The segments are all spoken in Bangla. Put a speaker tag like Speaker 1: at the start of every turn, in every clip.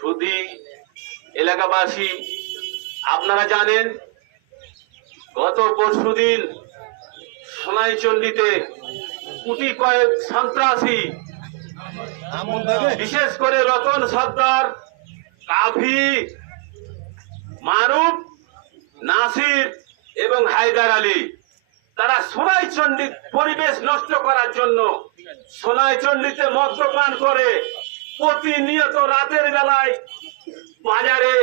Speaker 1: সুদী এলাকাবাসী, আপনারা জানেন, গত পরশুদিন সোনাইচন্ডিতে কুটি কয়েক সন্ত্রাসী, বিশেষ করে রতন সর্দার, কাভি, মারুফ, নাসির এবং হায়দার আলী, তারা সোনাইচন্ডির পরিবেশ নষ্ট করার জন্য সোনাইচন্ডিতে মদ্যপান করে প্রতিনিয়ত রাতের বেলায় বাজারে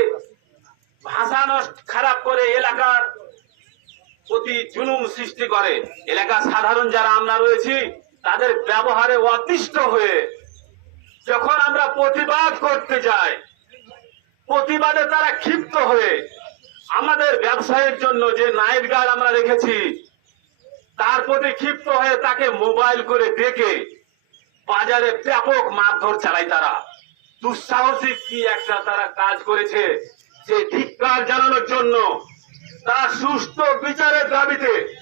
Speaker 1: ভাষা নষ্ট, খারাপ করে এলাকার প্রতি জুলুম সৃষ্টি করে। এলাকার সাধারণ যারা আমরা রয়েছি, তাদের ব্যবহারে অতিষ্ঠ হয়ে যখন আমরা প্রতিবাদ করতে যাই, প্রতিবাদে তারা ক্ষিপ্ত হয়ে আমাদের ব্যবসায়ের জন্য যে নাইট গার্ড আমরা রেখেছি, তার প্রতি ক্ষিপ্ত হয়ে তাকে মোবাইল করে ডেকে বাজারে ব্যাপক মারধর চালায় তারা। দুঃসাহসিক কি একটা তারা কাজ করেছে যে ধিক্কার জানানোর জন্য তার সুস্থ বিচারের দাবিতে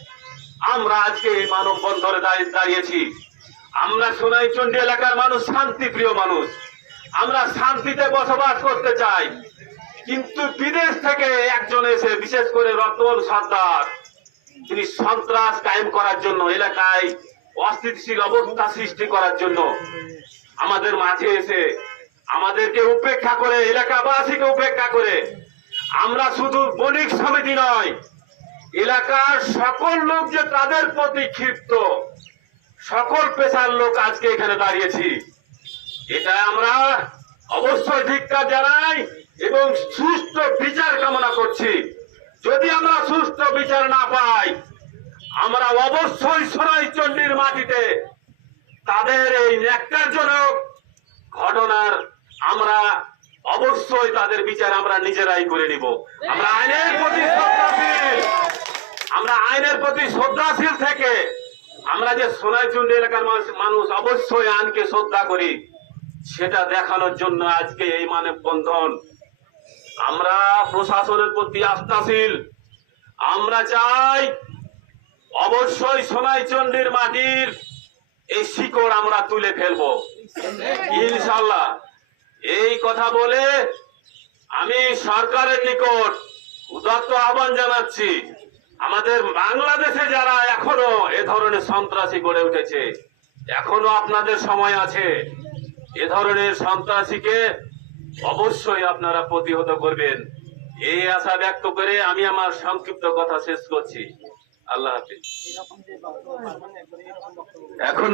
Speaker 1: আমরা আজকে এই মানব বন্ধনে দাঁড়িয়ে- দাঁড়িয়েছি। আমরা সোনাইচন্ডী এলাকার মানুষ, শান্তি প্রিয় মানুষ। আমরা শান্তিতে বসবাস করতে চাই। কিন্তু বিদেশ থেকে একজন এসে বিশেষ করে রতন সর্দার, তিনি সন্ত্রাস কায়েম করার জন্য এলাকায় অস্থিতিশীল অবস্থা সৃষ্টি করার জন্য আমাদের মাঝে এসে আমাদেরকে উপেক্ষা করে, এলাকাবাসীকে উপেক্ষা করে, আমরা শুধু বণিক সমিতি নয়, এলাকার সকল লোক যে তাদের প্রতি ক্ষিপ্ত, সকল পেশার লোক আজকে এখানে দাঁড়িয়েছি। এটা আমরা অবশ্যই ধিক্কার জানাই এবং সুষ্ঠু বিচার কামনা করছি। যদি আমরা সুষ্ঠু বিচার না পাই আমরা অবশ্যই সোনাই চণ্ডীর মাটিতে তাদের এই ন্যাক্কারজনক ঘটনার আমরা অবশ্যই তাদের বিচার আমরা নিজেরাই করে নিব। আমরা আইনের প্রতি শ্রদ্ধাশীল। আমরা আইনের প্রতি শ্রদ্ধাশীল থেকে আমরা যে সোনাইচুন্ডি এলাকার মানুষ মানুষ অবশ্যই আইনকে শ্রদ্ধা করি, সেটা দেখানোর জন্য আজকে এই মানব বন্ধন আমরা প্রশাসনের প্রতি আস্থাশীল। আমরা চাই অবশ্যই সোনাইচন্ডীর মাটির এই শিকড় আমরা তুলে ফেলব। ইনশাল্লাহ এই কথা বলে আমি সরকারের নিকট উদাত্ত আহ্বান জানাচ্ছি, আমাদের বাংলাদেশে যারা এখনও এ ধরনের সন্ত্রাসী গড়ে উঠেছে, এখনও আপনাদের সময় আছে, এ ধরনের সন্ত্রাসীকে অবশ্যই আপনারা প্রতিহত করবেন। এই আশা ব্যক্ত করে আমি আমার সংক্ষিপ্ত কথা শেষ করছি। আল্লাহ হাফিজ। এখন